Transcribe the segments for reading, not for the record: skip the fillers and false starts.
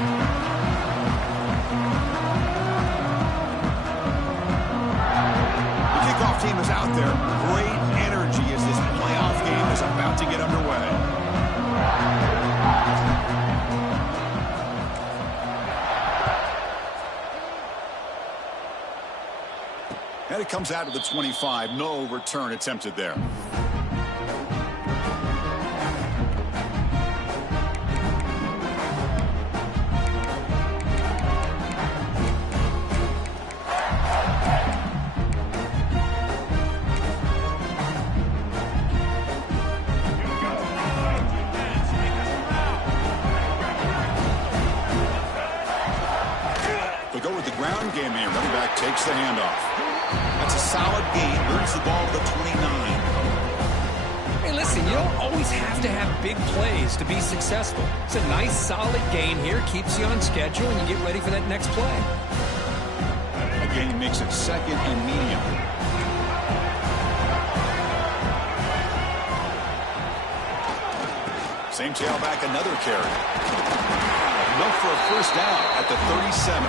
The kickoff team is out there. Great energy as this playoff game is about to get underway. And it comes out to the 25. No return attempted there. They go with the ground game here. Running back takes the handoff. That's a solid gain. Moves the ball to the 29. Hey, listen, you don't always have to have big plays to be successful. It's a nice, solid gain here. Keeps you on schedule, and you get ready for that next play. A gain makes it second and medium. Same tailback, another carry. Enough for a first down at the 37.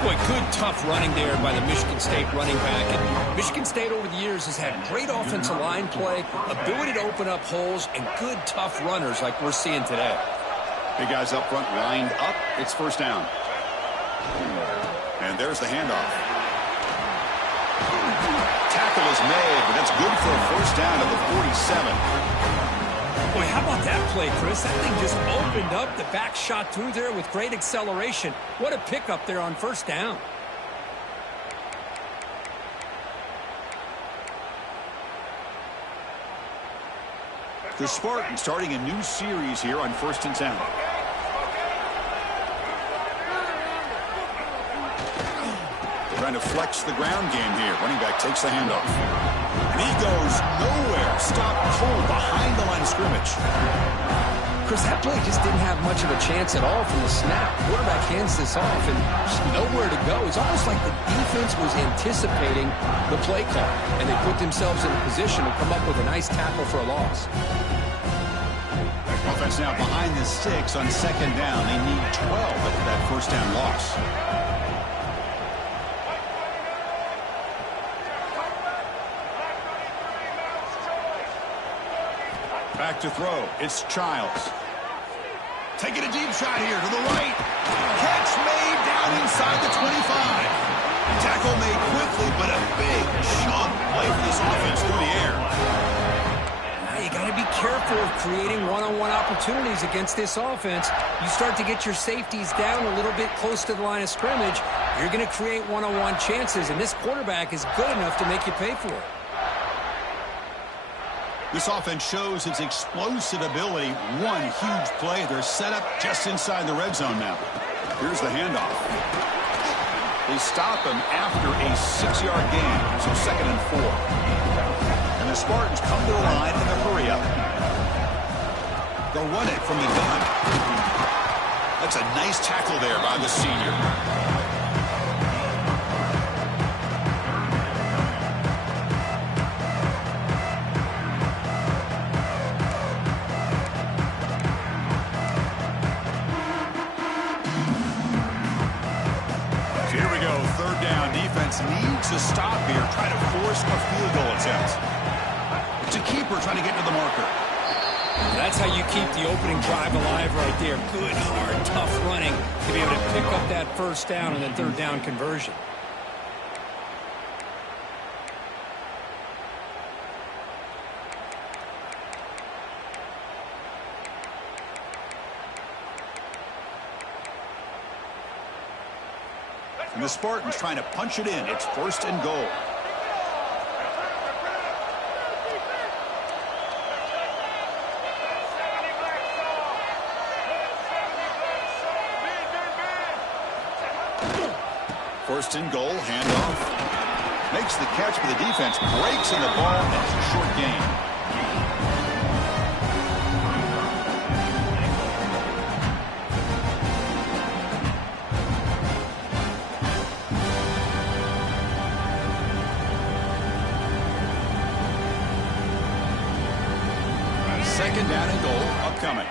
Boy, good, tough running there by the Michigan State running back. And Michigan State over the years has had great offensive line play, ability to open up holes, and good, tough runners like we're seeing today. Big guys up front lined up. It's first down. And there's the handoff. Tackle is made, but that's good for a first down at the 47. Boy, how about that play, Chris? That thing just opened up. The back shot through there with great acceleration. What a pickup there on first down. The Spartans starting a new series here on 1st and 10. Trying to flex the ground game here. Running back takes the handoff. And he goes nowhere. Stop cold behind the line of scrimmage. Chris, that play just didn't have much of a chance at all from the snap. Quarterback hands this off and just nowhere to go. It's almost like the defense was anticipating the play call, and they put themselves in a position to come up with a nice tackle for a loss. Offense now behind the 6 on second down. They need 12 after that first down loss. Back to throw. It's Childs. Taking a deep shot here to the right. Catch made down inside the 25. Tackle made quickly, but a big chunk play for this offense through the air. Now you got to be careful of creating one-on-one opportunities against this offense. You start to get your safeties down a little bit close to the line of scrimmage, you're going to create one-on-one chances, and this quarterback is good enough to make you pay for it. This offense shows its explosive ability. One huge play. They're set up just inside the red zone now. Here's the handoff. They stop him after a 6-yard gain, so 2nd and 4. And the Spartans come to the line in a hurry up. They'll run it from the gun. That's a nice tackle there by the senior. Needs to stop here, try to force a field goal attempt. It's a keeper trying to get to the marker. That's how you keep the opening drive alive right there. Good, hard, tough running to be able to pick up that first down and then third down conversion. And the Spartans trying to punch it in. It's 1st and goal. First and goal, handoff. Makes the catch, but the defense breaks in the ball, and it's a short gain. Second down and goal upcoming.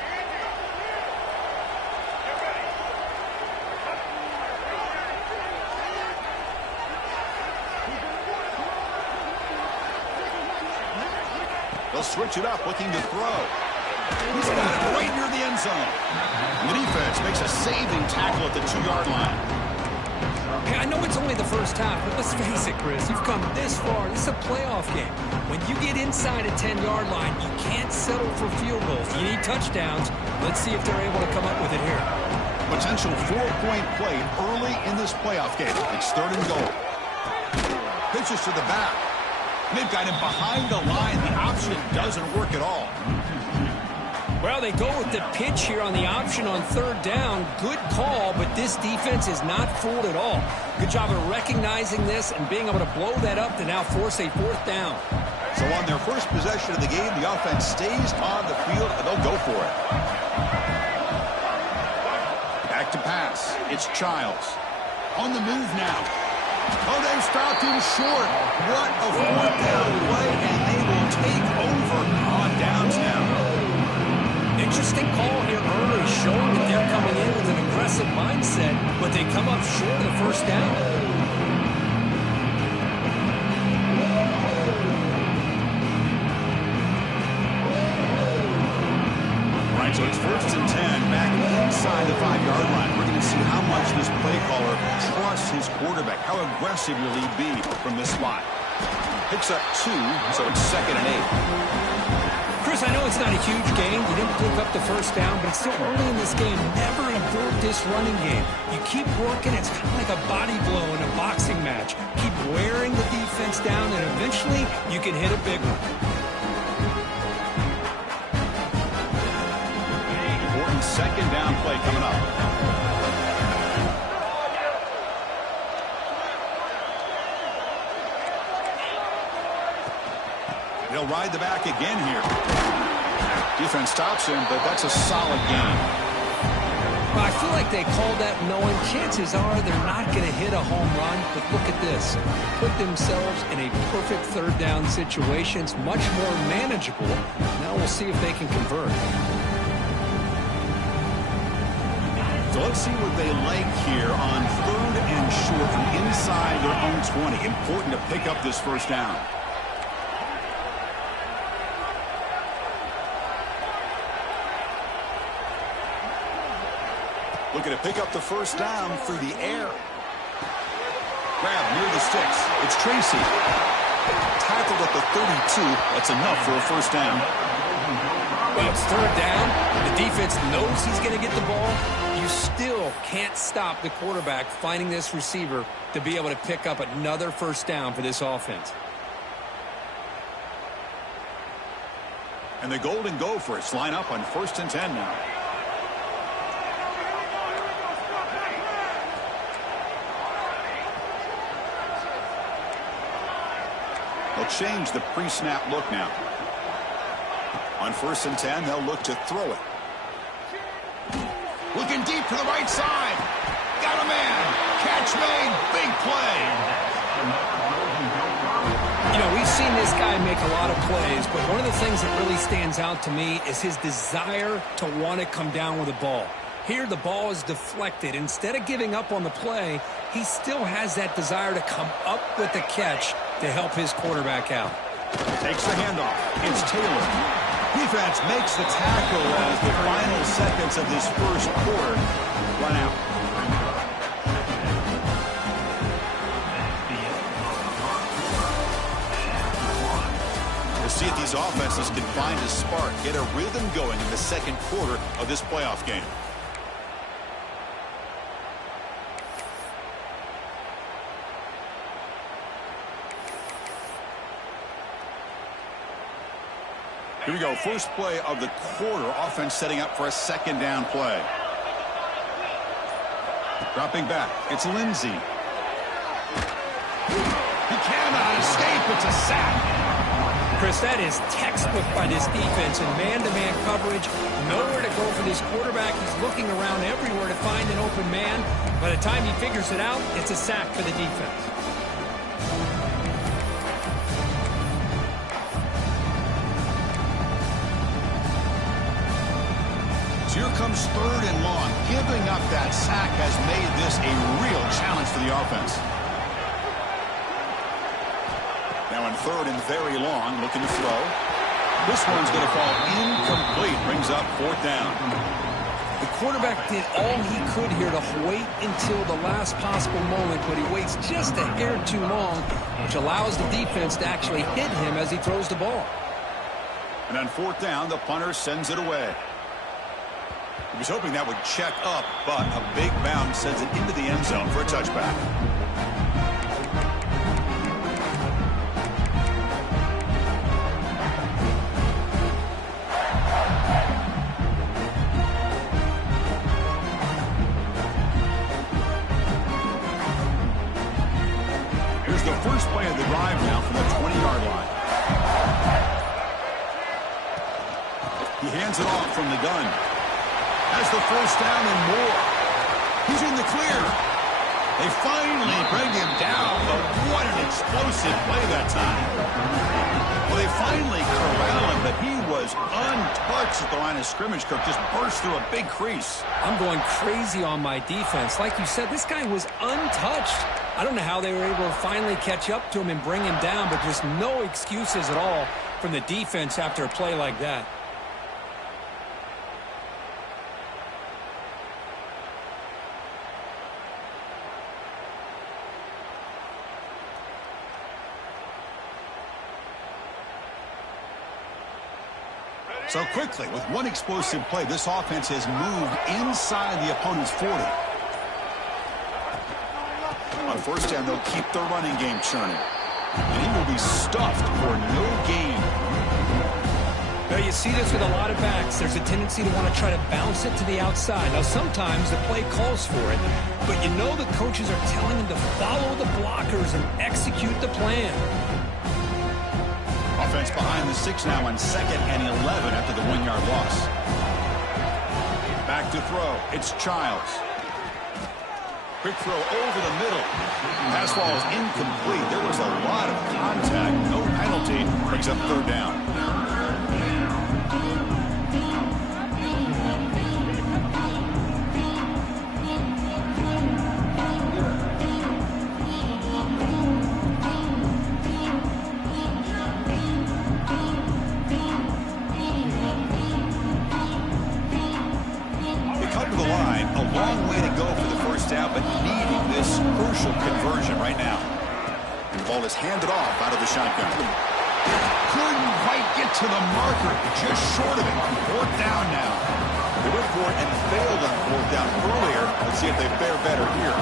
They'll switch it up, looking to throw. He's got it right near the end zone. And the defense makes a saving tackle at the 2-yard line. Hey, I know it's only the first half, but let's face it, Chris. You've come this far. This is a playoff game. When you get inside a 10-yard line, you can't settle for field goals. You need touchdowns. Let's see if they're able to come up with it here. Potential 4-point play early in this playoff game. It's 3rd and goal. Pitches to the back. They've got him behind the line. The option doesn't work at all. Well, they go with the pitch here on the option on 3rd down. Good call, but this defense is not fooled at all. Good job of recognizing this and being able to blow that up to now force a 4th down. So on their first possession of the game, the offense stays on the field, and they'll go for it. Back to pass. It's Childs. On the move now. Oh, they've stopped him short. What a 4th down play, and they will take over on downs now. Interesting call here early, showing that they're coming in with an aggressive mindset, but they come up short of the 1st down. All right, so it's 1st and 10, back inside the 5-yard line. We're going to see how much this play caller trusts his quarterback. How aggressive will he be from this spot? Picks up 2, so it's 2nd and 8. Chris, I know it's not a huge game. You didn't pick up the 1st down, but it's still early in this game. Never invert this running game. You keep working. It's kind of like a body blow in a boxing match. Keep wearing the defense down, and eventually you can hit a big one. Important 2nd down play coming up. They'll ride the back again here. Defense stops him, but that's a solid game. Well, I feel like they called that knowing chances are they're not going to hit a home run. But look at this. Put themselves in a perfect 3rd down situation. It's much more manageable. Now we'll see if they can convert. So let's see what they like here on 3rd and short from inside their own 20. Important to pick up this 1st down. Looking to pick up the 1st down through the air. Grab near the sticks. It's Tracy. Tackled at the 32. That's enough for a 1st down. Well, it's 3rd down. The defense knows he's going to get the ball. You still can't stop the quarterback finding this receiver to be able to pick up another 1st down for this offense. And the Golden Gophers line up on 1st and 10 now. They'll change the pre-snap look now. On 1st and 10, they'll look to throw it. Looking deep to the right side. Got a man. Catch made. Big play. You know, we've seen this guy make a lot of plays, but one of the things that really stands out to me is his desire to want to come down with the ball. Here, the ball is deflected. Instead of giving up on the play, he still has that desire to come up with the catch to help his quarterback out. Takes the handoff. It's Taylor. Defense makes the tackle as the final seconds of this 1st quarter run out. We'll see if these offenses can find a spark, get a rhythm going in the 2nd quarter of this playoff game. Here we go. First play of the quarter. Offense setting up for a 2nd down play. Dropping back. It's Lindsey. He cannot escape. It's a sack. Chris, that is textbook by this defense in man-to-man coverage. Nowhere to go for this quarterback. He's looking around everywhere to find an open man. By the time he figures it out, it's a sack for the defense. So here comes 3rd and long. Giving up that sack has made this a real challenge for the offense. Now on 3rd and very long, looking to throw. This one's going to fall incomplete. Brings up 4th down. The quarterback did all he could here to wait until the last possible moment, but he waits just a hair too long, which allows the defense to actually hit him as he throws the ball. And on 4th down, the punter sends it away. He was hoping that would check up, but a big bounce sends it into the end zone for a touchback. Here's the first play of the drive now from the 20-yard line. He hands it off from the gun. Has the 1st down and more. He's in the clear. They finally bring him down, but what an explosive play that time. Well, they finally corral him, but he was untouched at the line of scrimmage. Cook just burst through a big crease. I'm going crazy on my defense. Like you said, this guy was untouched. I don't know how they were able to finally catch up to him and bring him down, but just no excuses at all from the defense after a play like that. So quickly, with one explosive play, this offense has moved inside the opponent's 40. On 1st down, they'll keep the running game churning. And he will be stuffed for no gain. Now, you see this with a lot of backs. There's a tendency to want to try to bounce it to the outside. Now, sometimes the play calls for it, but you know the coaches are telling them to follow the blockers and execute the plan. Offense behind the 6 now on 2nd and 11 after the 1-yard loss. Back to throw. It's Childs. Quick throw over the middle. Pass ball is incomplete. There was a lot of contact. No penalty. Brings up 3rd down. Long way to go for the 1st down, but needing this crucial conversion right now. And the ball is handed off out of the shotgun. Couldn't quite get to the marker, just short of it. 4th down now. They went for it and failed on 4th down earlier. Let's see if they fare better here.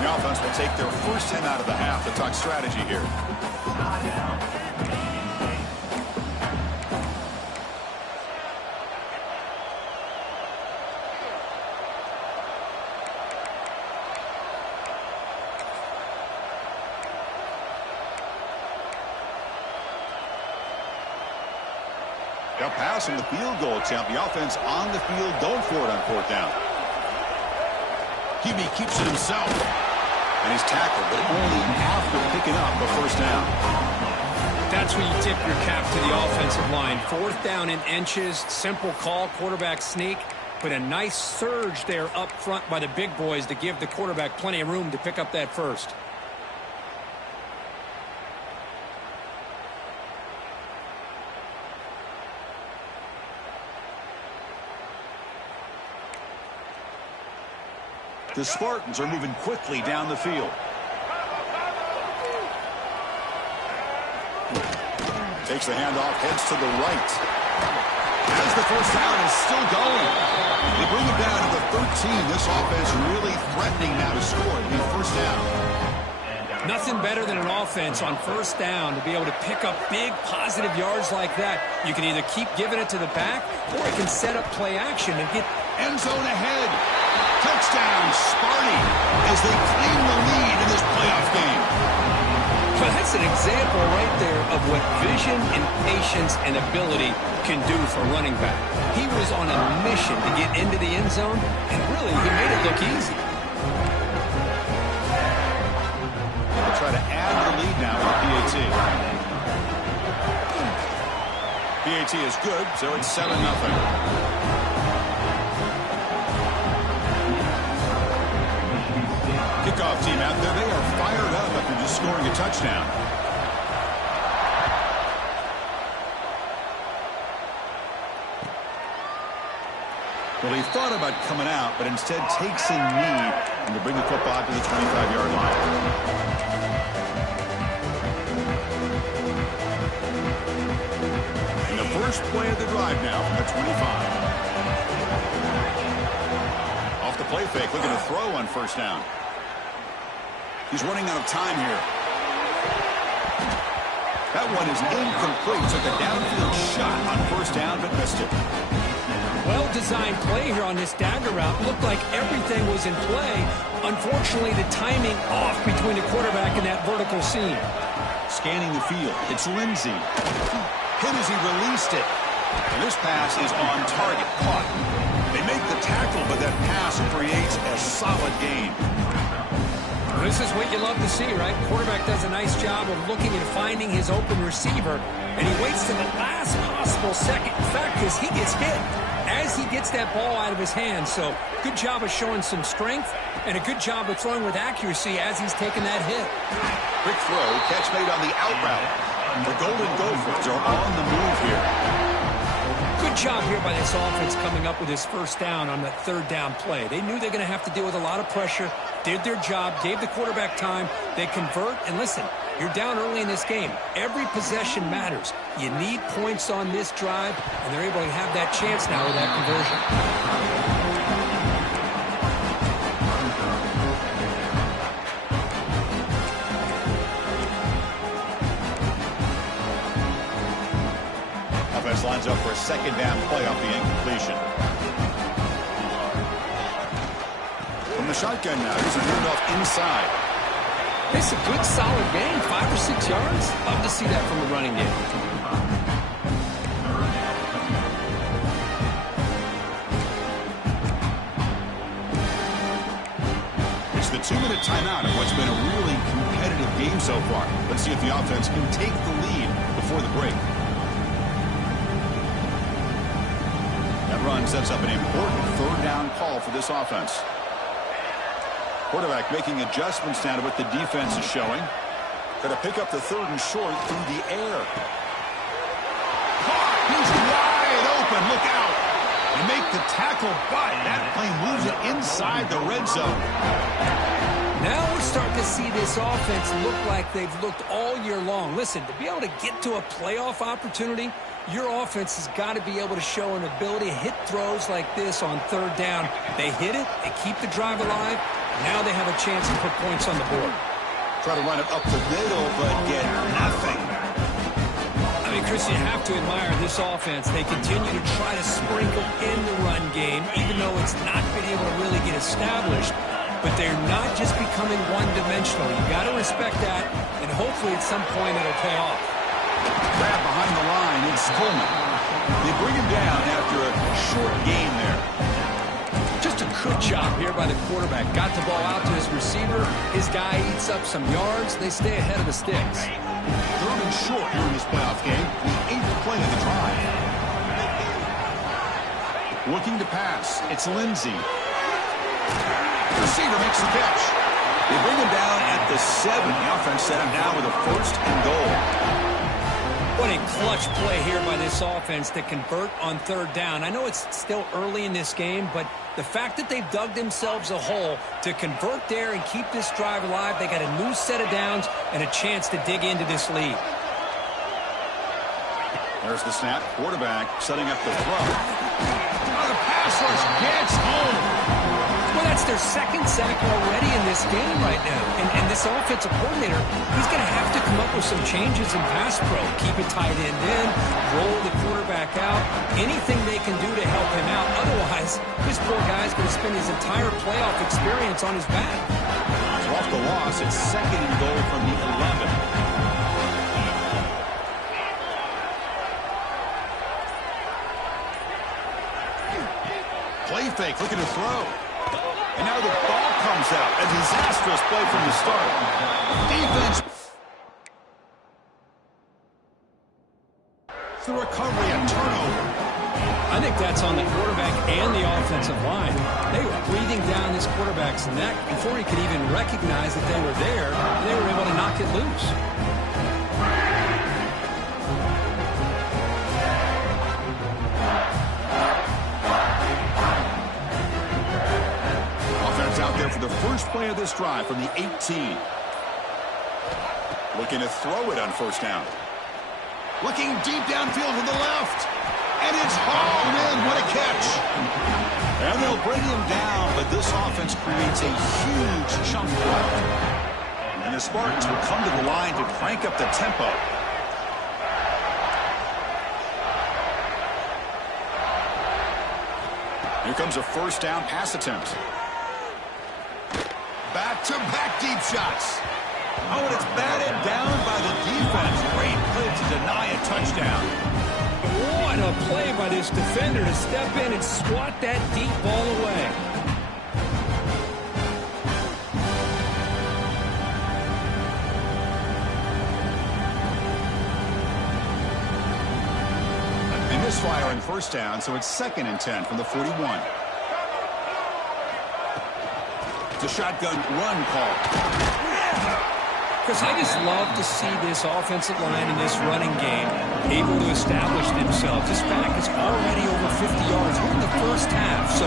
The offense will take their first 10 out of the half to talk strategy here. They'll pass on the field goal attempt. The offense on the field going for it on 4th down. QB keeps it himself. And he's tackled, but only after picking up the 1st down. That's when you tip your cap to the offensive line. 4th down in inches. Simple call, quarterback sneak. But a nice surge there up front by the big boys to give the quarterback plenty of room to pick up that 1st. The Spartans are moving quickly down the field. Takes the handoff, heads to the right. As the 1st down is still going. They bring it down to the 13. This offense really threatening now to score. It'll be 1st down. Nothing better than an offense on 1st down to be able to pick up big positive yards like that. You can either keep giving it to the back, or it can set up play action and get end zone ahead. Touchdown, Sparty, as they claim the lead in this playoff game. Well, that's an example right there of what vision and patience and ability can do for a running back. He was on a mission to get into the end zone, and really, he made it look easy. They'll try to add to the lead now with PAT. PAT is good, so it's 7-0. Kickoff team out there. They are fired up after just scoring a touchdown. Well, he thought about coming out, but instead takes a knee and to bring the football to the 25-yard line. And the first play of the drive now from the 25. Off the play fake, looking to throw on first down. He's running out of time here. That one is incomplete. Took a downfield shot on first down, but missed it. Well-designed play here on this dagger route. Looked like everything was in play. Unfortunately, the timing off between the quarterback and that vertical seam. Scanning the field. It's Lindsey. Hit as he released it. And this pass is on target. Caught. They make the tackle, but that pass creates a solid gain. This is what you love to see, right? Quarterback does a nice job of looking and finding his open receiver, and he waits to the last possible second. In fact, because he gets hit as he gets that ball out of his hands. So good job of showing some strength and a good job of throwing with accuracy as he's taking that hit. Quick throw, catch made on the out route. The Golden Gophers are on the move here. Good job here by this offense coming up with his first down on that third down play. They knew they were going to have to deal with a lot of pressure, did their job, gave the quarterback time. They convert, and listen, you're down early in this game. Every possession matters. You need points on this drive, and they're able to have that chance now with that conversion. Offense lines up for a second down play off the incompletion. From the shotgun now, here's a handoff inside. It's a good, solid gain, 5 or 6 yards. Love to see that from the running game. It's the 2-minute timeout of what's been a really competitive game so far. Let's see if the offense can take the lead before the break. That run sets up an important third down call for this offense. Quarterback making adjustments now to what the defense is showing. Going to pick up the third and short through the air. Caught! He's wide open. Look out! They make the tackle, but that plane moves it inside the red zone. Now we're starting to see this offense look like they've looked all year long. Listen, to be able to get to a playoff opportunity, your offense has got to be able to show an ability to hit throws like this on third down. They hit it, they keep the drive alive. Now they have a chance to put points on the board. Try to run it up the middle, but get nothing. I mean, Chris, you have to admire this offense. They continue to try to sprinkle in the run game, even though it's not been able to really get established. But they're not just becoming one-dimensional. You got to respect that, and hopefully at some point it'll pay off. Grab behind the line, it's Coleman. They bring him down after a short gain there. Just a good job here by the quarterback. Got the ball out to his receiver. His guy eats up some yards. They stay ahead of the sticks. Third and short here in this playoff game. The 8th play of the drive. Looking to pass. It's Lindsey. Receiver makes the catch. They bring him down at the 7. The offense set him down with a first and goal. What a clutch play here by this offense to convert on third down. I know it's still early in this game, but the fact that they've dug themselves a hole to convert there and keep this drive alive, they got a new set of downs and a chance to dig into this lead. There's the snap. Quarterback setting up the throw. Oh, the pass rush gets home. Well, that's their second sack already in this game right now. And this offensive coordinator, he's going to have to come up with some changes in pass pro. Keep it tight end in, roll the quarterback out, anything they can do to help him out. Otherwise, this poor guy's going to spend his entire playoff experience on his back. So off the loss, it's second and goal from the 11. Play fake, looking to throw. And now the ball comes out. A disastrous play from the start. Defense. The recovery and turnover. I think that's on the quarterback and the offensive line. They were breathing down this quarterback's neck before he could even recognize that they were there. They were able to knock it loose. for the first play of this drive from the 18. Looking to throw it on first down. Looking deep downfield to the left. And it's hauled in. What a catch. And they'll bring him down, but this offense creates a huge chunk play. And the Spartans will come to the line to crank up the tempo. Here comes a first down pass attempt. Back-to-back deep shots. Oh, and it's batted down by the defense. Great play to deny a touchdown. What a play by this defender to step in and swat that deep ball away. They misfire on first down, so it's 2nd and 10 from the 41. It's a shotgun run call. Chris, I just love to see this offensive line in this running game able to establish themselves. This back is already over 50 yards. We're in the first half, so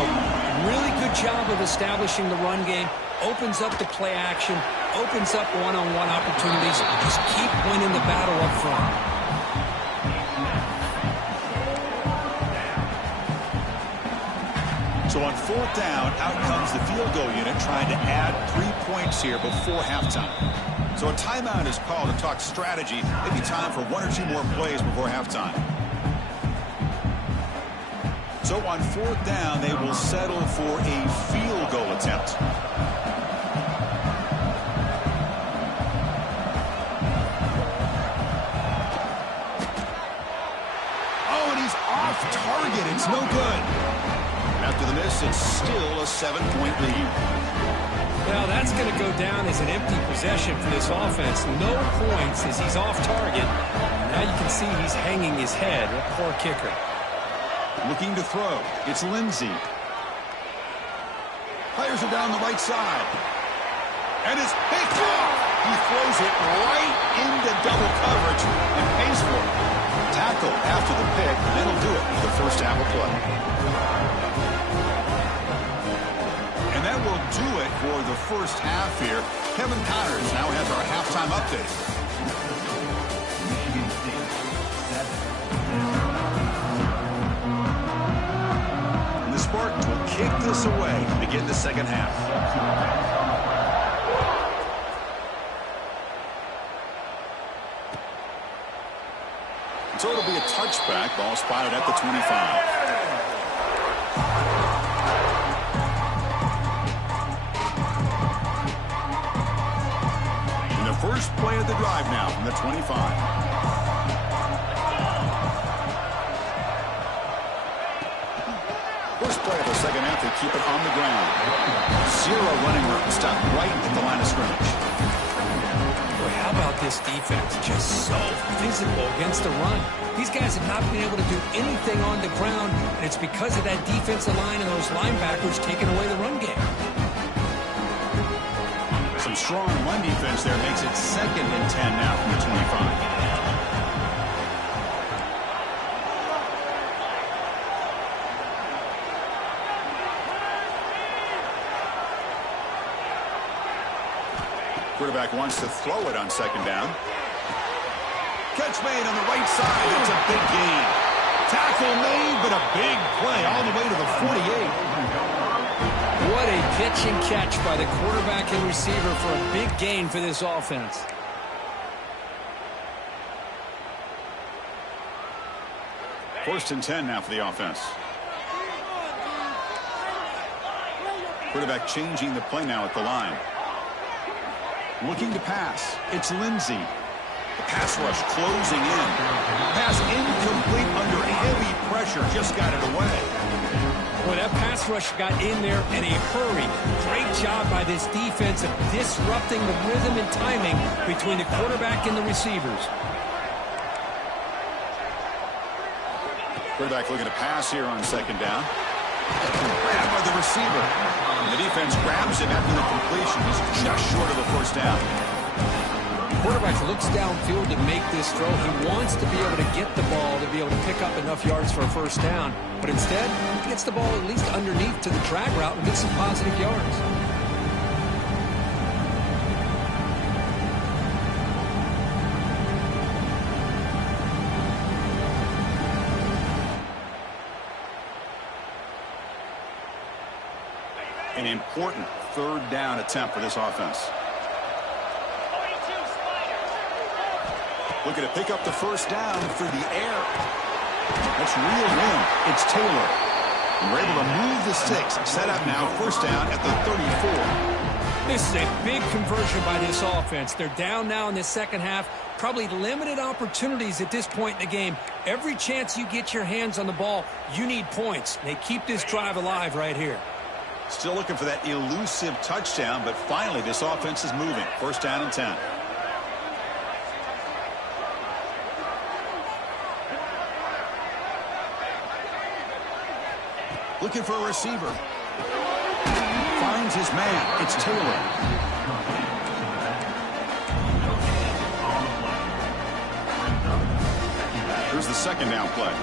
really good job of establishing the run game. Opens up the play action, opens up one-on-one opportunities. Just keep winning the battle up front. So on 4th down, out comes the field goal unit trying to add 3 points here before halftime. So a timeout is called to talk strategy. Maybe time for 1 or 2 more plays before halftime. So on 4th down, they will settle for a field goal attempt. Oh, and he's off target. It's no good. After the miss, it's still a 7-point lead. Well, that's going to go down as an empty possession for this offense. No points as he's off target. Now you can see he's hanging his head. A poor kicker. Looking to throw. It's Lindsey. Fires it down the right side. And it's picked off. He throws it right into double coverage and pays for it. Tackle after the pick, and that'll do it for the first half of play. And that will do it for the first half here. Kevin Connors now has our halftime update. And the Spartans will kick this away to begin the second half. So it'll be a touchback. Ball spotted at the 25. First play of the drive now from the 25. First play of the second half, they keep it on the ground. 0 running room, stopped right at the line of scrimmage. Boy, how about this defense? Just so physical against the run. These guys have not been able to do anything on the ground, and it's because of that defensive line and those linebackers taking away the run game. Some strong run defense there makes it 2nd and 10 now from the 25. Quarterback wants to throw it on 2nd down. Catch made on the right side. It's a big gain. Tackle made, but a big play all the way to the 48. What a pitch and catch by the quarterback and receiver for a big gain for this offense. First and 10 now for the offense. Quarterback changing the play now at the line. Looking to pass. It's Lindsey. The pass rush closing in. Pass incomplete under heavy pressure. Just got it away. Well, that pass rush got in there in a hurry. Great job by this defense of disrupting the rhythm and timing between the quarterback and the receivers. Quarterback looking to pass here on 2nd down. Grabbed by the receiver. And the defense grabs him after the completion. He's just short of the first down. Quarterback looks downfield to make this throw. He wants to be able to get the ball to be able to pick up enough yards for a first down. But instead, he gets the ball at least underneath to the drag route and gets some positive yards. An important third down attempt for this offense. Looking to pick up the first down through the air. That's real win. It's Taylor. And we're able to move the sticks. Set up now, first down at the 34. This is a big conversion by this offense. They're down now in the second half. Probably limited opportunities at this point in the game. Every chance you get your hands on the ball, you need points. They keep this drive alive right here. Still looking for that elusive touchdown, but finally this offense is moving. First down and 10. Looking for a receiver. Finds his man. It's Taylor. Here's the second down play.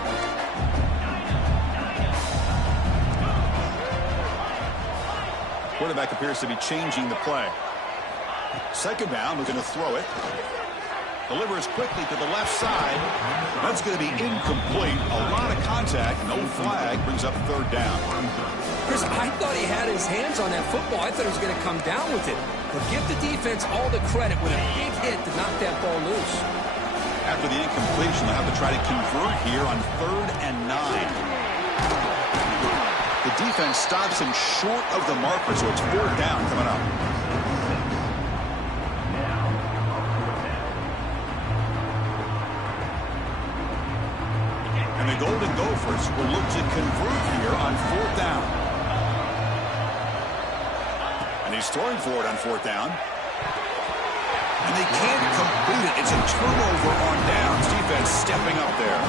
Quarterback appears to be changing the play. Second down, looking to throw it. Delivers quickly to the left side. That's going to be incomplete. A lot of contact. No flag. Brings up third down. Chris, I thought he had his hands on that football. I thought he was going to come down with it. But give the defense all the credit with a big hit to knock that ball loose. After the incompletion, they'll have to try to convert here on 3rd and 9. The defense stops him short of the marker, so it's 4th down coming up. And the Golden Gophers will look to convert here on 4th down. And he's throwing for it on 4th down. And they can't complete it. It's a turnover on downs. Defense stepping up there.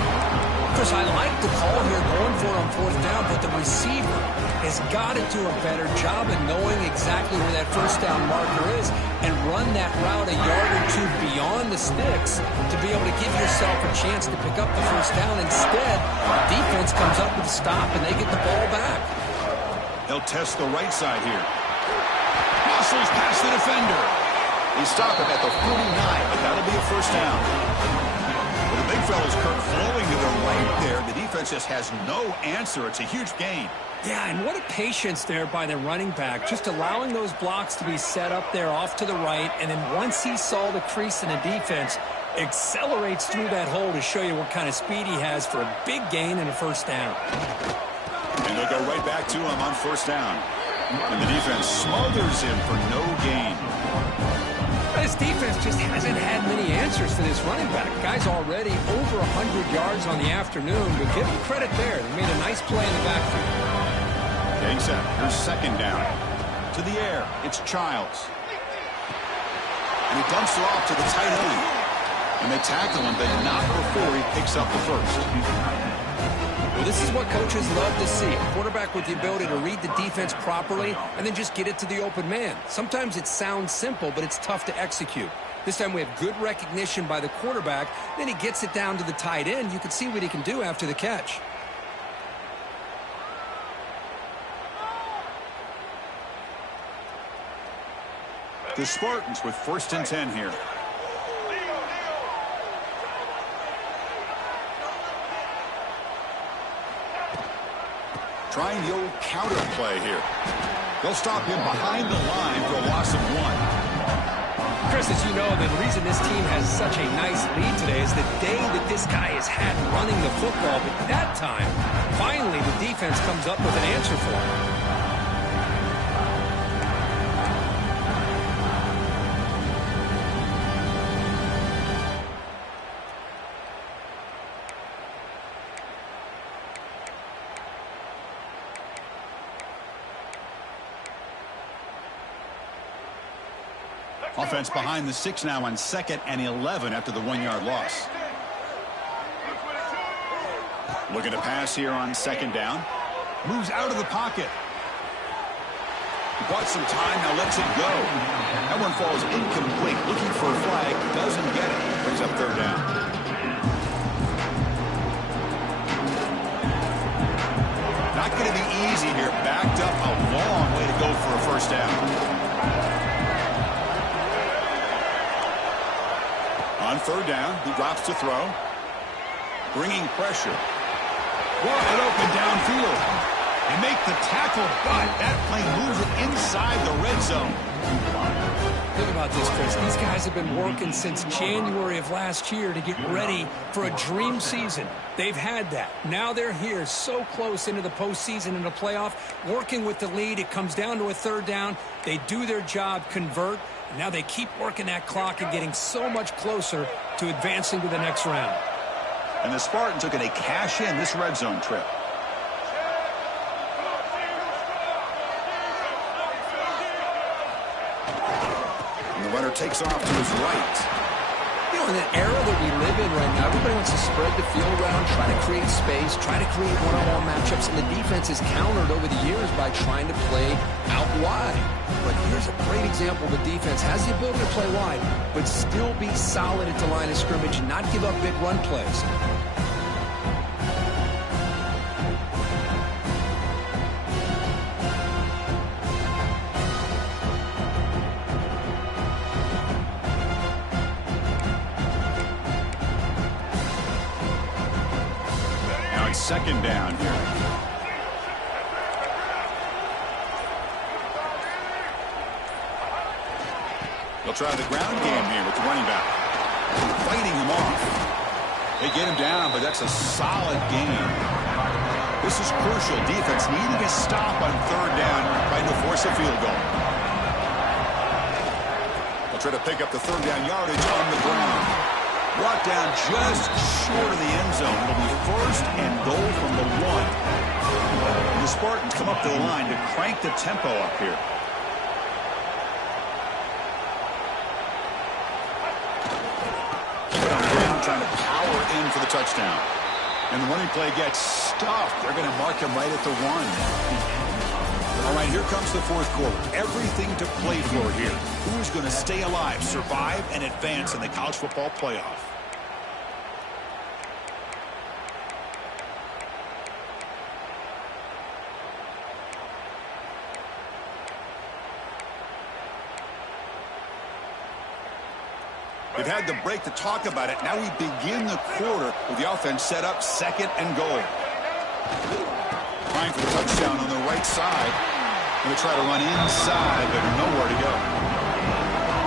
Chris, I like the call here going for it on 4th down, but the receiver has got to do a better job of knowing exactly where that first down marker is and run that route a yard or two beyond the sticks to be able to give yourself a chance to pick up the first down. Instead, defense comes up with a stop and they get the ball back. They'll test the right side here. Muscles past the defender. They stop him at the 49, but that'll be a first down. Well, the big fella's flowing to the right there. The defense just has no answer. It's a huge gain. Yeah, and what a patience there by the running back, just allowing those blocks to be set up there off to the right, and then once he saw the crease in the defense, accelerates through that hole to show you what kind of speed he has for a big gain and a first down. And they'll go right back to him on first down. And the defense smothers him for no gain. This defense just hasn't had many answers for this running back. Guy's already over 100 yards on the afternoon, but give him credit there. They made a nice play in the backfield. Getting set. Here's second down. To the air. It's Childs. And he dumps it off to the tight end. And they tackle him, but not before he picks up the first. Well, this is what coaches love to see. A quarterback with the ability to read the defense properly and then just get it to the open man. Sometimes it sounds simple, but it's tough to execute. This time we have good recognition by the quarterback. Then he gets it down to the tight end. You can see what he can do after the catch. The Spartans with 1st and 10 here. Trying the old counter play here. They'll stop him behind the line for a loss of 1. Chris, as you know, the reason this team has such a nice lead today is the day that this guy has had running the football. But that time, finally, the defense comes up with an answer for him. Offense behind the 6 now on 2nd and 11 after the 1-yard loss. Looking to pass here on 2nd down. Moves out of the pocket. Bought some time, now lets it go. That one falls incomplete. Looking for a flag, doesn't get it. Brings up 3rd down. Not going to be easy here. Backed up a long way to go for a first down. On 3rd down, he drops to throw. Bringing pressure. Wide open downfield. and make the tackle, but that play moves it inside the red zone. Think about this, Chris. These guys have been working since January of last year to get ready for a dream season. They've had that. Now they're here so close into the postseason and the playoff, working with the lead. It comes down to a third down. They do their job, convert. And now they keep working that clock and getting so much closer to advancing to the next round. And the Spartans are going to cash in this red zone trip. And the runner takes off to his right. You know, in an era that we live in right now, everybody wants to spread the field around, try to create space, try to create one-on-one matchups, and the defense is countered over the years by trying to play out wide. But here's a great example. The defense has the ability to play wide, but still be solid at the line of scrimmage and not give up big run plays. Now it's second down here. They'll try the ground game here with the running back. Fighting him off. They get him down, but that's a solid game. This is crucial. Defense needing a stop on third down, trying to force a field goal. They'll try to pick up the third down yardage on the ground. Brought down just short of the end zone. It'll be first and goal from the 1. And the Spartans come up to the line to crank the tempo up here. Trying to power in for the touchdown. And the running play gets stuffed. They're going to mark him right at the 1. All right, here comes the fourth quarter. Everything to play for here. Who is going to stay alive, survive, and advance in the college football playoff? They've had the break to talk about it. Now we begin the quarter with the offense set up second and goal. Trying for the touchdown on the right side. Going to try to run inside, but nowhere to go.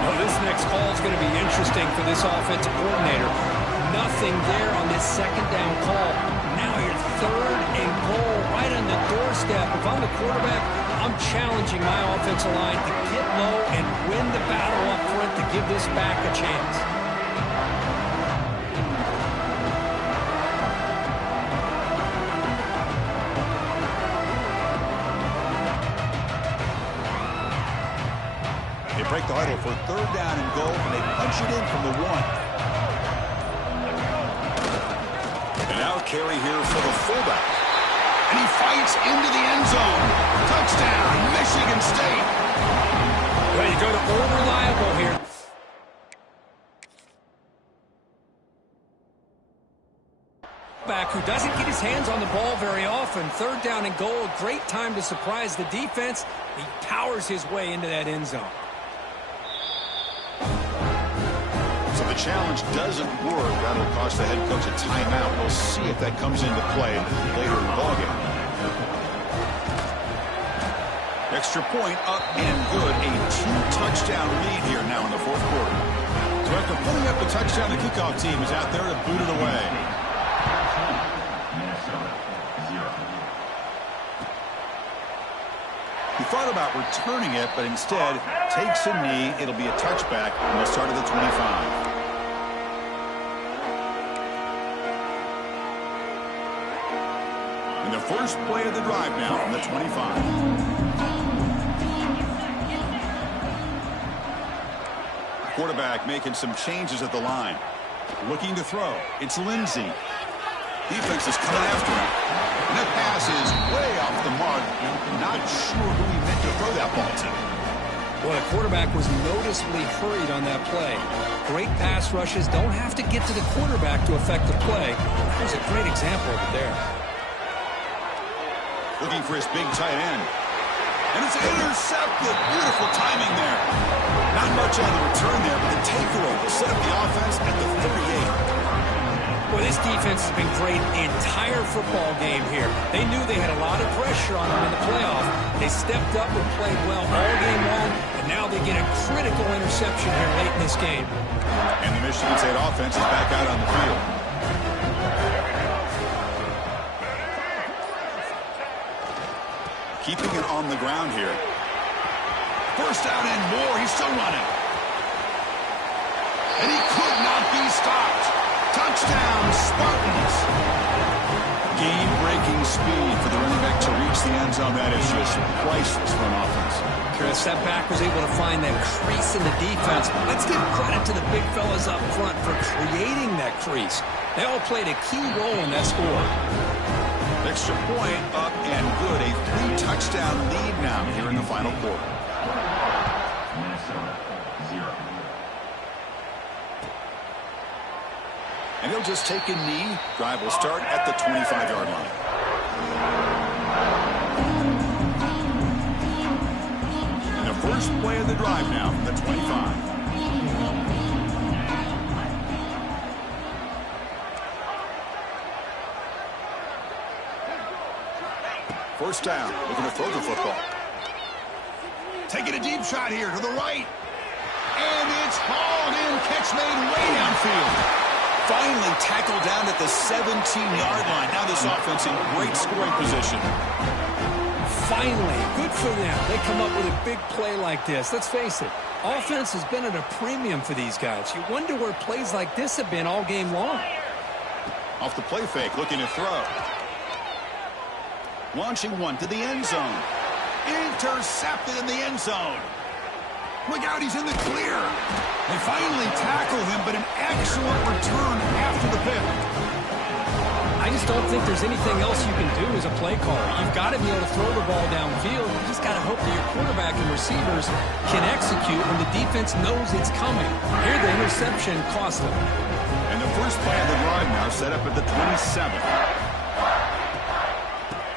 Well, this next call is going to be interesting for this offensive coordinator. Nothing there on this second down call. Now you're third and goal right on the doorstep. If I'm the quarterback, I'm challenging my offensive line to get low and win the battle up front to give this back a chance. They break the huddle for third down and goal, and they punch it in from the 1. And now carry here for the fullback. And he fights into the end zone. Touchdown, Michigan State. Well, you go to all reliable here. Back who doesn't get his hands on the ball very often. Third down and goal. Great time to surprise the defense. He powers his way into that end zone. So the challenge doesn't work. That'll cost the head coach a timeout. We'll see if that comes into play later in the ballgame. Extra point up and good. A 2-touchdown lead here now in the fourth quarter. So after pulling up the touchdown, the kickoff team is out there to boot it away. He thought about returning it, but instead takes a knee. It'll be a touchback from the start of the 25. And the first play of the drive now from the 25. Quarterback making some changes at the line. Looking to throw. It's Lindsey. Defense is coming after him. And that pass is way off the mark. Not sure who he meant to throw that ball to. Well, the quarterback was noticeably hurried on that play. Great pass rushes don't have to get to the quarterback to affect the play. That was a great example of it there. Looking for his big tight end. And it's intercepted. Beautiful timing there. Not much on the return there, but the takeaway will set up the offense at the 38. Well, this defense has been great the entire football game here. They knew they had a lot of pressure on them in the playoff. They stepped up and played well all game long, and now they get a critical interception here late in this game. And the Michigan State offense is back out on the field. Keeping it on the ground here. First down and more. He's still running. And he could not be stopped. Touchdown, Spartans. Game-breaking speed for the running back to reach the end zone. That is just priceless for an offense. Chris, that back was able to find that crease in the defense. Let's give credit to the big fellas up front for creating that crease. They all played a key role in that score. Extra point up and good. A 3-touchdown lead now here in the final quarter. And he'll just take a knee. Drive will start at the 25-yard line. And the first play of the drive now from the 25. First down, looking to throw the football. Taking a deep shot here to the right. And it's hauled in. Catch made way downfield. Finally tackled down at the 17-yard line. Now this offense in great scoring position. Finally, good for them. They come up with a big play like this. Let's face it, offense has been at a premium for these guys. You wonder where plays like this have been all game long. Off the play fake, looking to throw. Launching one to the end zone. Intercepted in the end zone. Look out, he's in the clear. They finally tackle him, but an excellent return after the pick. I just don't think there's anything else you can do as a play caller. You've got to be able to throw the ball downfield. You just got to hope that your quarterback and receivers can execute when the defense knows it's coming. Here, the interception cost them. And the first play of the drive now set up at the 27.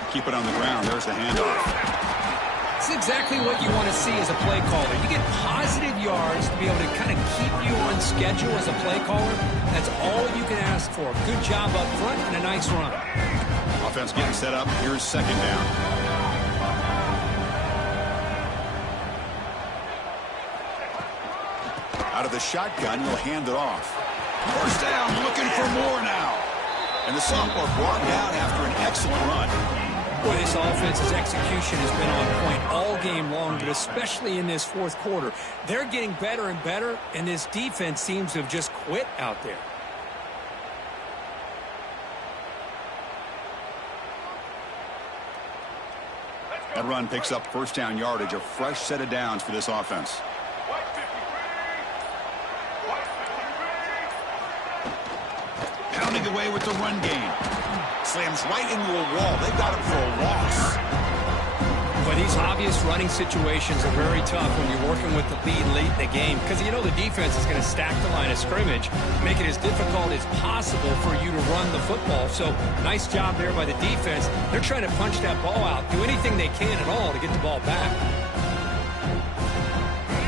Keep it on the ground. There's the handoff. It's exactly what you want to see as a play caller. You get positive yards to be able to kind of keep you on schedule as a play caller. That's all you can ask for. Good job up front and a nice run. Offense getting set up. Here's second down. Out of the shotgun, he'll hand it off. First down, looking for more now. And the sophomore brought down after an excellent run. Boy, this offense's execution has been on point all game long, but especially in this fourth quarter. They're getting better and better, and this defense seems to have just quit out there. That run picks up first down yardage, a fresh set of downs for this offense. Pounding away with the run game. Slams right into a wall. They got him for a loss. Well, these obvious running situations are very tough when you're working with the lead late in the game because you know the defense is going to stack the line of scrimmage, make it as difficult as possible for you to run the football. So nice job there by the defense. They're trying to punch that ball out, do anything they can at all to get the ball back.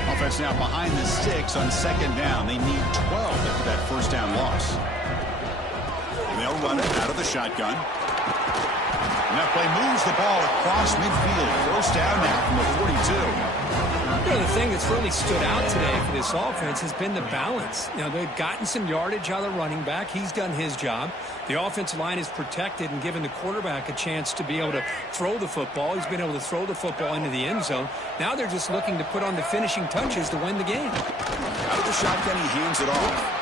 Offense now behind the 6 on second down. They need 12 after that first down loss. They'll run it out of the shotgun. And that play moves the ball across midfield. First down now from the 42. You know, the thing that's really stood out today for this offense has been the balance. You know, they've gotten some yardage out of the running back. He's done his job. The offensive line is protected and given the quarterback a chance to be able to throw the football. He's been able to throw the football into the end zone. Now they're just looking to put on the finishing touches to win the game. Out of the shotgun, he hands it off.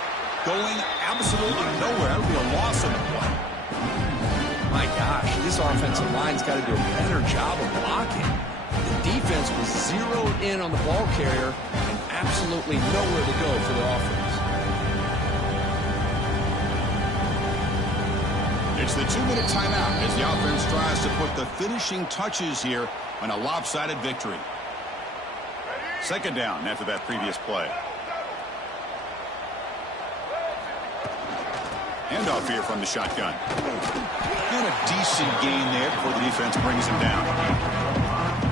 Going absolutely nowhere. That would be a loss in the play. My gosh, this offensive line's got to do a better job of blocking. The defense was zeroed in on the ball carrier and absolutely nowhere to go for the offense. It's the 2-minute timeout as the offense tries to put the finishing touches here on a lopsided victory. Second down after that previous play. Handoff here from the shotgun. And a decent gain there before the defense brings him down.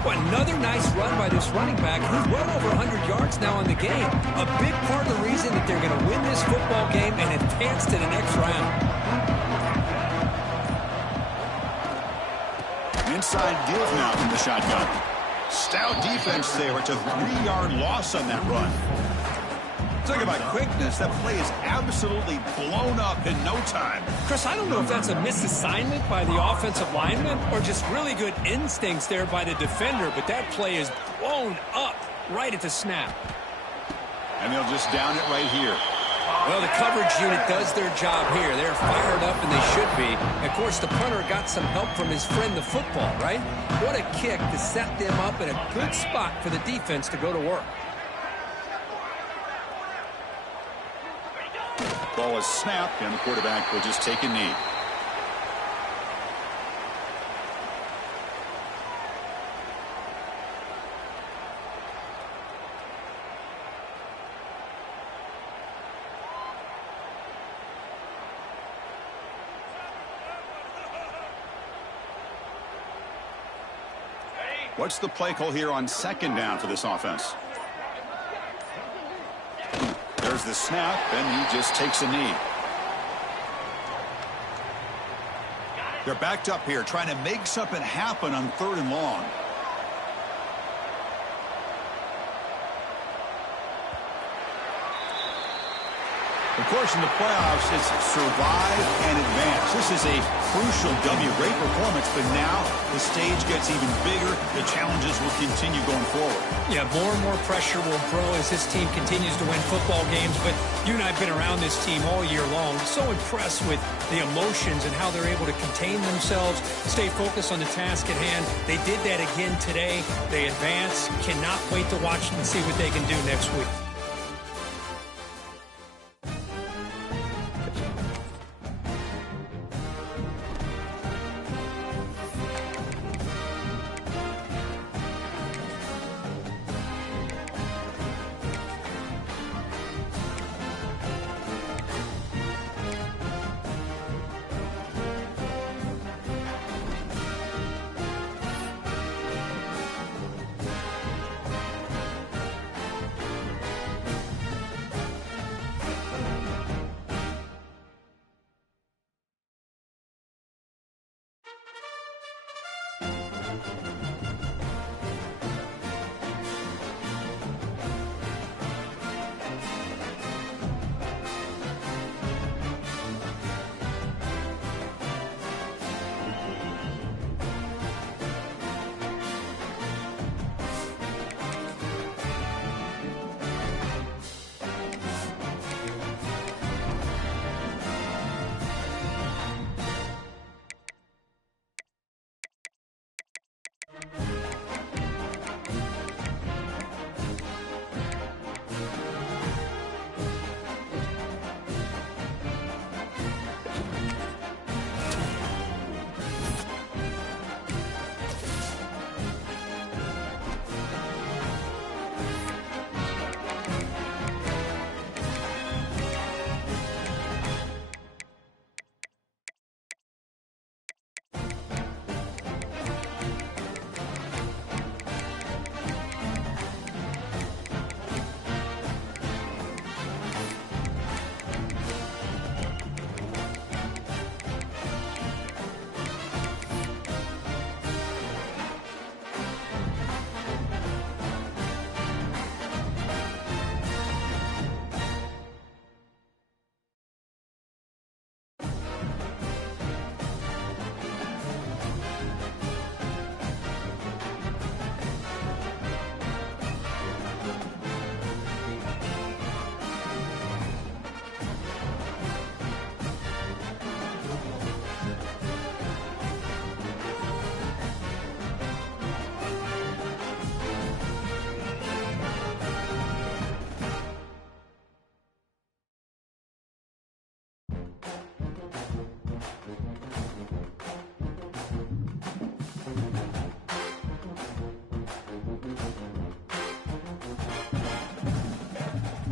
Well, another nice run by this running back who's well over 100 yards now in the game. A big part of the reason that they're going to win this football game and advance to the next round. inside give now from the shotgun. Stout defense there. It's a 3-yard loss on that run. Talk about quickness. That play is absolutely blown up in no time. Chris, I don't know if that's a misassignment by the offensive lineman or just really good instincts there by the defender, but that play is blown up right at the snap. And they'll just down it right here. Well, the coverage unit does their job here. They're fired up, and they should be. Of course, the punter got some help from his friend, the football, right? What a kick to set them up in a good spot for the defense to go to work. Ball is snapped, and the quarterback will just take a knee. What's the play call here on second down for this offense? There's the snap, and he just takes a knee. They're backed up here, trying to make something happen on 3rd and long. Of course, in the playoffs, it's survive and advance. This is a crucial W. Great performance, but now the stage gets even bigger. The challenges will continue going forward. Yeah, more and more pressure will grow as this team continues to win football games. But you and I have been around this team all year long. So impressed with the emotions and how they're able to contain themselves, stay focused on the task at hand. They did that again today. They advance. Cannot wait to watch and see what they can do next week.